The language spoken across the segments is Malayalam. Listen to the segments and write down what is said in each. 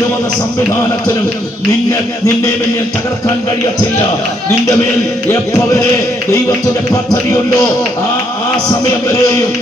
പ്രതിരോധ സംവിധാനത്തിനും നിന്നെ തകർക്കാൻ കഴിയത്തില്ല. നിന്റെ മേൽ എപ്പവരെ ദൈവത്തിന്റെ പദ്ധതിയുണ്ടോ ആ സമയം വരെയും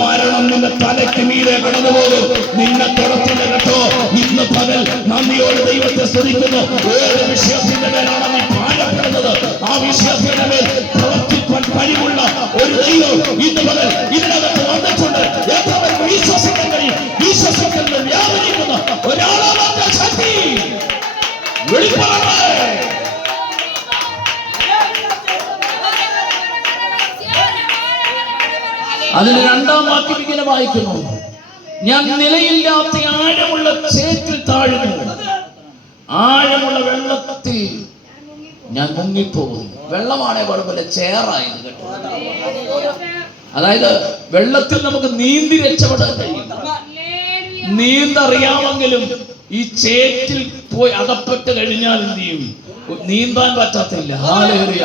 മരണം നിന്റെ തലയ്ക്ക് മീതെ കടന്നുപോകും. നിന്നെ തുടർത്തില്ല കേട്ടോ. ഇന്ന് പകൽ നന്ദിയോട് ദൈവത്തെ സ്തുതിക്കുന്നു. ഏത് വിഷയത്തിന്റെ മേലാണ് നീ ഭാരപ്പെടുന്നത്, ആ വിഷയത്തിന്റെ മേൽ പ്രവർത്തിക്കാൻ കഴിവുള്ള ഒരു ദൈവം ഇന്ന് പകൽ ഇതിനകത്ത് വന്നിട്ടുണ്ട്. എത്രവർക്ക് വിശ്വസിക്കാൻ കഴിയും? വിശ്വസിക്കുന്നത് വ്യാപരിക്കുന്ന ഒരാളാമത്തെ ശക്തി വെളിപ്പെടട്ടെ. അതിന് രണ്ടാം വാക്യം ഇങ്ങനെ വായിക്കുന്നു: ഞാൻ നിലയില്ലാത്ത ആഴമുള്ള ചേറ്റിൽ താഴുന്നു, ആഴമുള്ള വെള്ളത്തിൽ ഞാൻ മുങ്ങിപ്പോകുന്നു. വെള്ളമാണേ കുഴപ്പമില്ല, ചേറായത് കേട്ടോ. അതായത് വെള്ളത്തിൽ നമുക്ക് നീന്തി രക്ഷപ്പെടാൻ കഴിയും. നീന്തറിയാമെങ്കിലും ഈ ചേറ്റിൽ പോയി അകപ്പെട്ട് കഴിഞ്ഞാൽ എന്ത് ചെയ്യും? നീന്താൻ പറ്റത്തില്ല. ഹല്ലേലൂയ.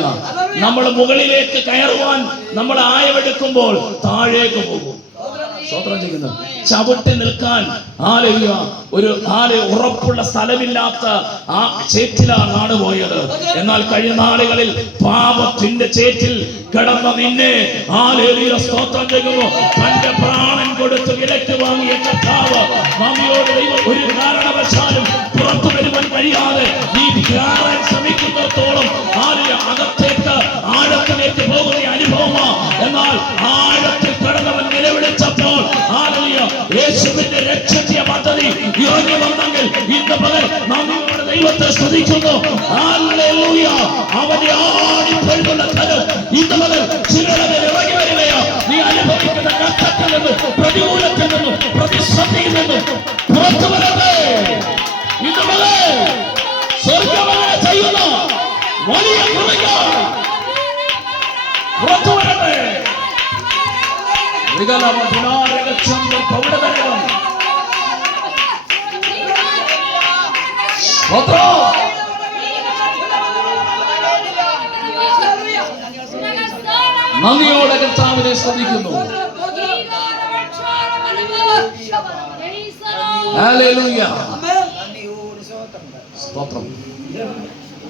നമ്മൾ മുകളിലേക്ക് കയറുവാൻ നമ്മൾ ആഴമെടുക്കുമ്പോൾ താഴേക്ക് പോകും. സ്തോത്രം ചെയ്യുന്നു. ചവിട്ടി നിൽക്കാൻ ഒരു ഉറപ്പുള്ള സ്ഥലമില്ലാത്ത ആ ചേറ്റിലാണ് പോയത്. എന്നാൽ കഴിഞ്ഞ നാളുകളിൽ പാപത്തിന്റെ ചേറ്റിൽ കിടന്ന നിന്നെ സ്തോത്രം ചെയ്യുന്നു. തന്റെ പ്രാണൻ കൊടുത്ത് വിലക്ക് വാങ്ങിയ കർത്താവ് നമ്മയോട് ദൈവം ഒരു കാരണവശാലും പുറത്തു വരുവാൻ കഴിയാതെ നീ ധ്യാനം ശ്രമിക്കുന്നിടത്തോളം അകത്തേക്ക് ആഴത്തിലേക്ക് പോകുന്ന അനുഭവമാ. എന്നാൽ ആഴത്തിൽ കിടന്നവൻ നിലവിളിച്ചപ്പോൾ യേശുവിന്റെ രക്ഷീയ പദ്ധതി ഇറങ്ങി വന്നെങ്കിൽ ഇന്ന് പകൽ നമ്മളുടെ ദൈവത്തെ സ്തുതിക്കുന്നു. ഹല്ലേലൂയ. അവന്റെ ആടിപ്പഴുതുള്ള കരം ഇന്ന് പകൽ ചിലരെ ഇറങ്ങി വരികയോ. നീ അനുഭവിക്കുന്ന കഷ്ടത്തിൽ നിന്നും പ്രതികൂലത്തിൽ നിന്നും പ്രതിസന്ധിയിൽ നിന്നും പുറത്തു വരട്ടെ. ഇന്ന് പകൽ സ്വർഗ്ഗമേ ചെയ്യുന്ന വലിയ കൃപയാൽ പുറത്തു വരട്ടെ. നന്ദിയോടെ കർത്താവിനെ സ്തുതിക്കുന്നു. ഹല്ലേലൂയ. സ്തോത്രം.